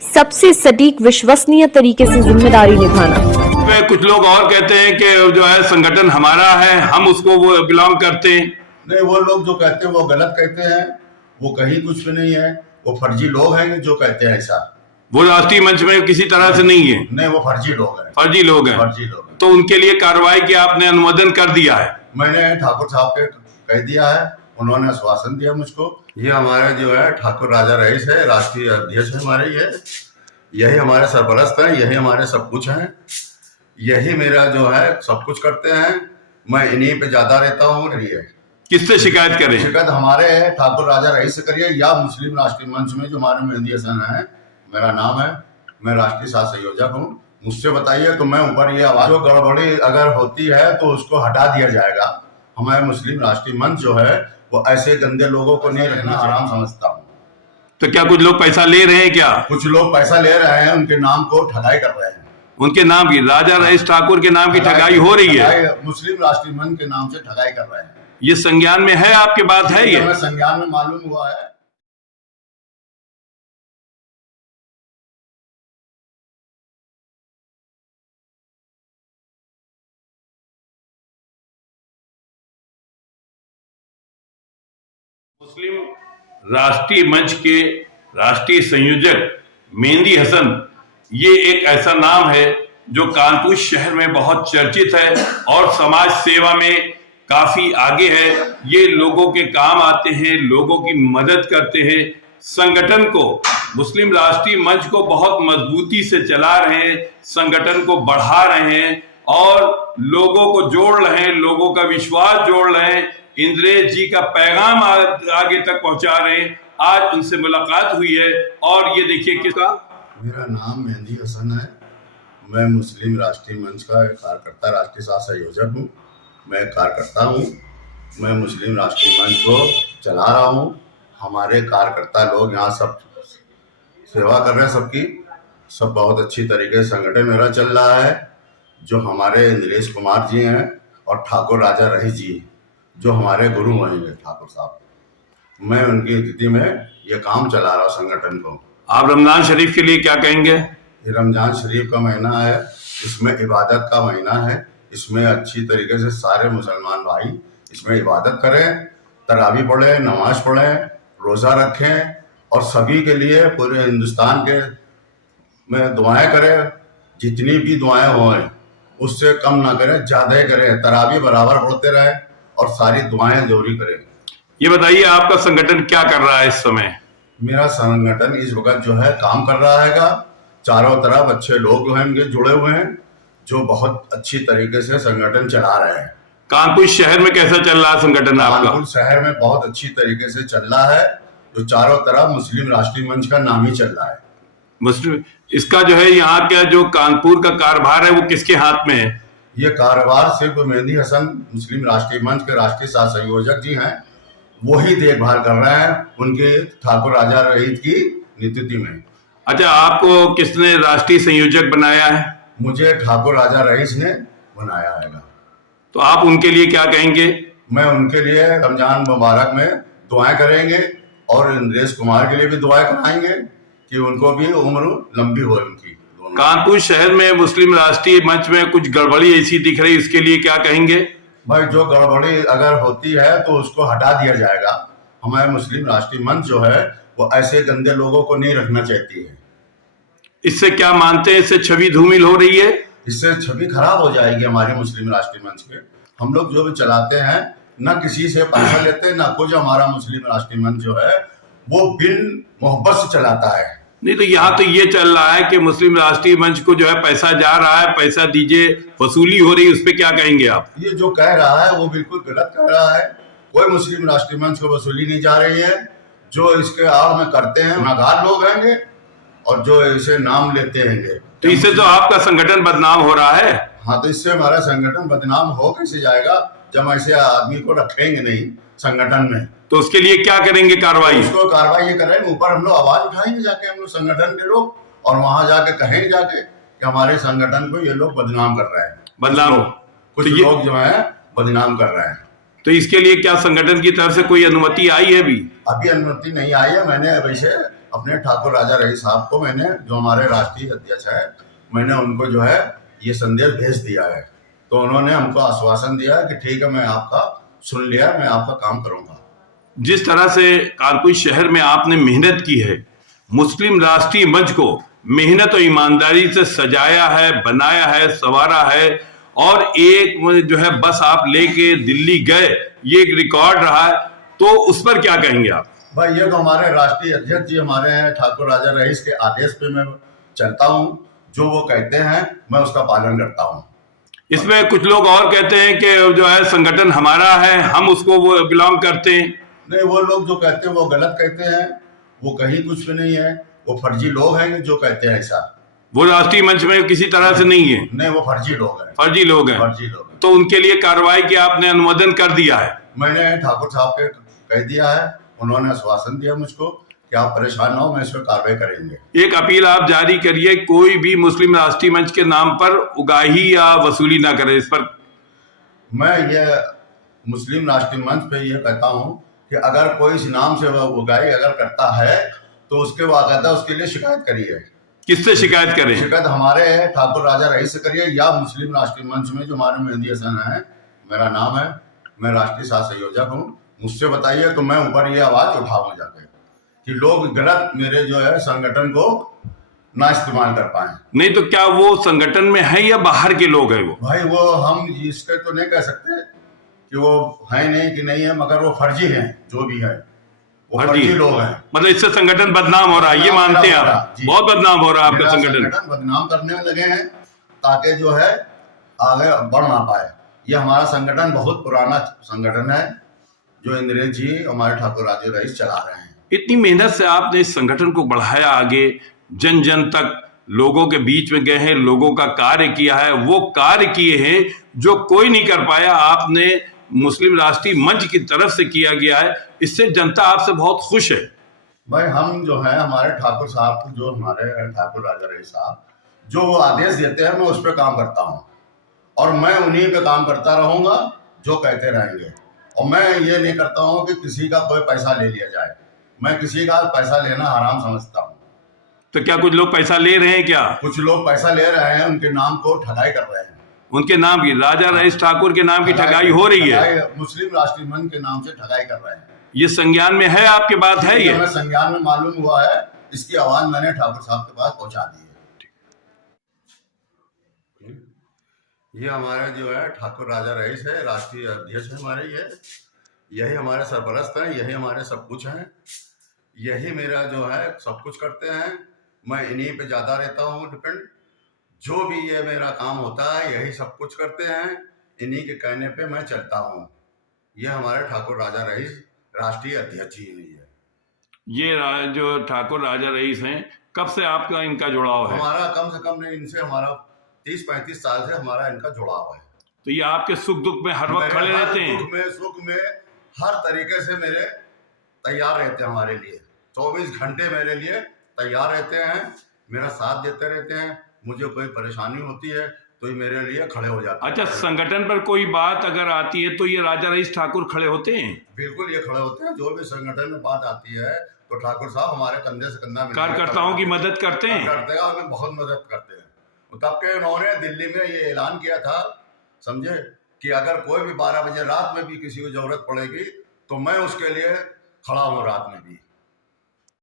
सबसे सटीक विश्वसनीय तरीके से जिम्मेदारी निभाना। कुछ लोग और कहते हैं कि जो है संगठन हमारा है, हम उसको वो बिलोंग करते हैं। नहीं, वो लोग जो कहते हैं वो गलत कहते हैं, वो कहीं कुछ भी नहीं है, वो फर्जी लोग हैं जो कहते हैं ऐसा। वो राष्ट्रीय मंच में किसी तरह से नहीं है। नहीं, वो फर्जी लोग हैं। फर्जी लोग हैं। फर्जी लोग हैं। तो उनके लिए कार्रवाई की आपने अनुमोदन कर दिया है? मैंने ठाकुर साहब के कह दिया है, उन्होंने आश्वासन दिया मुझको। ये हमारे जो है ठाकुर राजा रईस है, राष्ट्रीय अध्यक्ष हमारे, यही हमारे सरपरस्त हैं, यही हमारे सब कुछ हैं, यही मेरा जो है सब कुछ करते हैं। मैं इन्हीं पे ज्यादा रहता हूँ। किससे शिकायत करें? शिकायत हमारे ठाकुर राजा रईस से करिए या मुस्लिम राष्ट्रीय मंच में जो हमारे मेहंदी हसन है, मेरा नाम है, मैं राष्ट्रीय साथ संयोजक हूँ। मुझसे बताइए तो मैं ऊपर ये आवाज, जो गड़बड़ी अगर होती है तो उसको हटा दिया जाएगा। हमारे मुस्लिम राष्ट्रीय मंच जो है वो ऐसे गंदे लोगों को नहीं रहना आराम समझता हूँ। तो क्या कुछ लोग पैसा ले रहे हैं? क्या कुछ लोग पैसा ले रहे हैं, उनके नाम को ठगाई कर रहे हैं। उनके नाम की, राजा रईस ठाकुर के नाम की ठगाई हो रही है? मुस्लिम राष्ट्रीय मंच के नाम से ठगाई कर रहे हैं। ये संज्ञान में है? आपके बात है ये? संज्ञान में मालूम हुआ है। मुस्लिम राष्ट्रीय मंच के राष्ट्रीय संयोजक मेहंदी हसन, ये एक ऐसा नाम है जो कानपुर शहर में बहुत चर्चित है और समाज सेवा में काफी आगे है। ये लोगों के काम आते हैं, लोगों की मदद करते हैं, संगठन को, मुस्लिम राष्ट्रीय मंच को बहुत मजबूती से चला रहे हैं, संगठन को बढ़ा रहे हैं और लोगों को जोड़ रहे हैं, लोगों का विश्वास जोड़ रहे हैं, इंद्रेश जी का पैगाम आगे तक पहुंचा रहे हैं। आज उनसे मुलाकात हुई है और ये देखिए किसका। मेरा नाम मेहंदी हसन है, मैं मुस्लिम राष्ट्रीय मंच का कार्यकर्ता, राष्ट्रीय साथ संयोजक हूँ। मैं कार्यकर्ता हूँ, मैं मुस्लिम राष्ट्रीय मंच को चला रहा हूँ। हमारे कार्यकर्ता लोग यहाँ सब सेवा कर रहे हैं, सबकी, सब बहुत अच्छी तरीके से संगठन मेरा चल रहा है। जो हमारे इंद्रेश कुमार जी हैं और ठाकुर राजा रईस जी, जो हमारे गुरु हैं ठाकुर साहब, मैं उनकी स्थिति में ये काम चला रहा हूँ संगठन को। आप रमजान शरीफ के लिए क्या कहेंगे? ये रमजान शरीफ का महीना है, इसमें इबादत का महीना है। इसमें अच्छी तरीके से सारे मुसलमान भाई इसमें इबादत करें, तरावी पढ़ें, नमाज पढ़ें, रोज़ा रखें और सभी के लिए पूरे हिंदुस्तान के में दुआएं करें। जितनी भी दुआएं हों उससे कम ना करें, ज़्यादा ही करें। तरावी बराबर पढ़ते रहें और सारी दुआएं जोरी करें। ये बताइए आपका संगठन क्या कर रहा है इस समय? मेरा संगठन इस वक्त जो है काम कर रहा है, चारों तरफ अच्छे लोग जो हैं जुड़े हुए हैं, जो बहुत अच्छी तरीके से संगठन चला रहे हैं। कानपुर शहर में कैसा चल रहा है संगठन आपका? कानपुर शहर में बहुत अच्छी तरीके से चल रहा है, जो चारों तरफ मुस्लिम राष्ट्रीय मंच का नाम ही चल रहा है। मुस्लिम, इसका जो है यहाँ का जो कानपुर का कारभार है वो किसके हाथ में है? ये कारोबार सिर्फ मेहंदी हसन, मुस्लिम राष्ट्रीय मंच के राष्ट्रीय सह संयोजक जी हैं, वही देखभाल कर रहे हैं उनके ठाकुर राजा रईस की नेतृत्व में। अच्छा, आपको किसने राष्ट्रीय संयोजक बनाया है? मुझे ठाकुर राजा रईस ने बनाया है। तो आप उनके लिए क्या कहेंगे? मैं उनके लिए रमजान मुबारक में दुआएं करेंगे और इंद्रेश कुमार के लिए भी दुआएं कराएंगे कि उनको भी उम्र लंबी हो उनकी। कानपुर शहर में मुस्लिम राष्ट्रीय मंच में कुछ गड़बड़ी ऐसी दिख रही, इसके लिए क्या कहेंगे? भाई, जो गड़बड़ी अगर होती है तो उसको हटा दिया जाएगा। हमारे मुस्लिम राष्ट्रीय मंच जो है वो ऐसे गंदे लोगों को नहीं रखना चाहती है। इससे क्या मानते हैं, इससे छवि धूमिल हो रही है? इससे छवि खराब हो जाएगी हमारी मुस्लिम राष्ट्रीय मंच के। हम लोग जो भी चलाते हैं, ना किसी से पैसा लेते, ना कुछ। हमारा मुस्लिम राष्ट्रीय मंच जो है वो बिन मोहब्बत से चलाता है। नहीं तो यहाँ तो ये चल रहा है कि मुस्लिम राष्ट्रीय मंच को जो है पैसा जा रहा है, पैसा दीजिए, वसूली हो रही है, उस पर क्या कहेंगे आप? ये जो कह रहा है वो बिल्कुल गलत कह रहा है। कोई मुस्लिम राष्ट्रीय मंच को वसूली नहीं जा रही है। जो इसके आड़ में करते हैं गुनाहगार लोग हैं और जो इसे नाम लेते हैं। तो इससे तो आपका संगठन बदनाम हो रहा है। हाँ, तो इससे हमारा संगठन बदनाम हो कैसे जाएगा जब ऐसे आदमी को रखेंगे नहीं संगठन में। तो उसके लिए क्या करेंगे कार्रवाई? उसको कार्रवाई ये करेंगे, ऊपर हम लोग आवाज उठाएंगे जाके, हम लोग संगठन के लोग, और वहां जाके कहेंगे जाके कि हमारे संगठन को ये लोग बदनाम कर रहे हैं। बदनाम, कुछ लोग जो है बदनाम कर रहे हैं। तो इसके लिए क्या संगठन की तरफ से कोई अनुमति आई है? अभी अनुमति नहीं आई है। मैंने वैसे अपने ठाकुर राजा रईस साहब को मैंने, जो हमारे राष्ट्रीय अध्यक्ष है, मैंने उनको जो है ये संदेश भेज दिया है। तो उन्होंने हमको आश्वासन दिया कि ठीक है, मैं आपका सुन लिया, मैं आपका काम करूंगा। जिस तरह से कानपुर शहर में आपने मेहनत की है, मुस्लिम राष्ट्रीय मंच को मेहनत और ईमानदारी से सजाया है, बनाया है, संवारा है, और एक जो है बस आप लेके दिल्ली गए, ये एक रिकॉर्ड रहा है, तो उस पर क्या कहेंगे आप? भाई ये तो हमारे राष्ट्रीय अध्यक्ष जी हमारे हैं, ठाकुर राजा रईस के आदेश पे मैं चलता हूँ। जो वो कहते हैं मैं उसका पालन करता हूँ। इसमें कुछ लोग और कहते हैं कि जो है संगठन हमारा है, हम उसको वो बिलोंग करते हैं। नहीं, वो लोग जो कहते हैं वो गलत कहते हैं, वो कहीं कुछ भी नहीं है, वो फर्जी लोग हैं जो कहते हैं ऐसा। वो राष्ट्रीय मंच में किसी तरह से नहीं है। नहीं, वो फर्जी लोग हैं। फर्जी लोग हैं। फर्जी लोग हैं। तो उनके लिए कार्रवाई की आपने अनुमोदन कर दिया है? मैंने ठाकुर साहब के कह दिया है, उन्होंने आश्वासन दिया मुझको कि आप परेशान ना हो, मैं इस पर कार्रवाई करेंगे। एक अपील आप जारी करिए, कोई भी मुस्लिम राष्ट्रीय मंच के नाम पर उगाही या वसूली ना करे इस पर। मैं ये मुस्लिम राष्ट्रीय मंच पे ये कहता हूँ कि अगर कोई इस नाम से वह उगाही अगर करता है तो उसके बाकायदा उसके लिए शिकायत करिए। किससे शिकायत करें? शिकायत हमारे ठाकुर राजा रईस से करिए, या मुस्लिम राष्ट्रीय मंच में जो हमारे मेहंदी हसन है, मेरा नाम है, मैं राष्ट्रीय सह संयोजक हूँ, मुझसे बताइए तो मैं ऊपर ये आवाज उठाऊंगा जाके कि लोग गलत मेरे जो है संगठन को ना इस्तेमाल कर पाए। नहीं तो क्या वो संगठन में है या बाहर के लोग हैं? वो भाई वो हम इसके तो नहीं कह सकते कि वो है नहीं कि नहीं है, मगर वो फर्जी हैं, जो भी है वो फर्जी लोग हैं। मतलब इससे संगठन बदनाम हो रहा है, ये मानते हैं आप? बहुत बदनाम हो रहा है आपका संगठन। बदनाम करने में लगे हैं ताकि जो है आगे बढ़ ना पाए। ये हमारा संगठन बहुत पुराना संगठन है जो इंद्रेश जी हमारे ठाकुर राजा रईस चला रहे हैं। इतनी मेहनत से आपने इस संगठन को बढ़ाया आगे, जन जन तक लोगों के बीच में गए हैं, लोगों का कार्य किया है, वो कार्य किए हैं जो कोई नहीं कर पाया, आपने मुस्लिम राष्ट्रीय मंच की तरफ से किया गया है। इससे जनता आपसे बहुत खुश है। भाई हम जो है हमारे ठाकुर साहब, जो हमारे ठाकुर राजा रईस साहब जो वो आदेश देते हैं, मैं उस पर काम करता हूँ और मैं उन्हीं पे काम करता रहूंगा जो कहते रहेंगे। और मैं ये नहीं करता हूँ कि किसी का कोई पैसा ले लिया जाए, मैं किसी का पैसा लेना हराम समझता हूँ। तो क्या कुछ लोग पैसा ले रहे हैं? क्या कुछ लोग पैसा ले रहे हैं, उनके नाम को ठगाई कर रहे हैं। उनके नाम की, राजा रईस ठाकुर के नाम की ठगाई हो रही है, मुस्लिम राष्ट्रीय मंच के नाम से ठगाई कर रहे हैं। ये संज्ञान में है आपके बात है? ये संज्ञान में मालूम हुआ है, इसकी आवाज मैंने ठाकुर साहब के पास पहुंचा दी है। ये हमारे जो है ठाकुर राजा रईस है, राष्ट्रीय अध्यक्ष है हमारे, यही हमारे सरपरस्त हैं, यही हमारे सब कुछ हैं, यही मेरा जो है सब कुछ करते हैं। मैं इन्हीं पे ज्यादा रहता हूँ डिपेंड। जो भी ये मेरा काम होता है यही सब कुछ करते हैं, इन्हीं के कहने पे मैं चलता हूँ। ये हमारे ठाकुर राजा रईस राष्ट्रीय अध्यक्ष ही है। ये जो ठाकुर राजा रईस हैं, कब से आपका इनका जुड़ाव है? हमारा कम से कम नहीं, इनसे हमारा 30-35 साल से हमारा इनका जुड़ाव है। तो ये आपके सुख दुख में हर वक्त खड़े रहते हैं? दुख में सुख में हर तरीके से मेरे तैयार रहते हैं, हमारे लिए 24 घंटे मेरे लिए तैयार रहते हैं, मेरा साथ देते रहते हैं। मुझे कोई परेशानी होती है तो ये मेरे लिए खड़े हो जाते हैं। अच्छा, संगठन पर कोई बात अगर आती है तो ये राजा रईस ठाकुर खड़े होते हैं? बिल्कुल ये खड़े होते हैं। जो भी संगठन में बात आती है तो ठाकुर साहब हमारे कंधे से कंधा मिलाकर कार्यकर्ताओं की मदद करते हैं। करते हैं, हमें बहुत मदद करते हैं। तब के उन्होंने दिल्ली में ये ऐलान किया था, समझे, कि अगर कोई भी 12 बजे रात में भी किसी को जरूरत पड़ेगी तो मैं उसके लिए खड़ा हूँ रात में भी।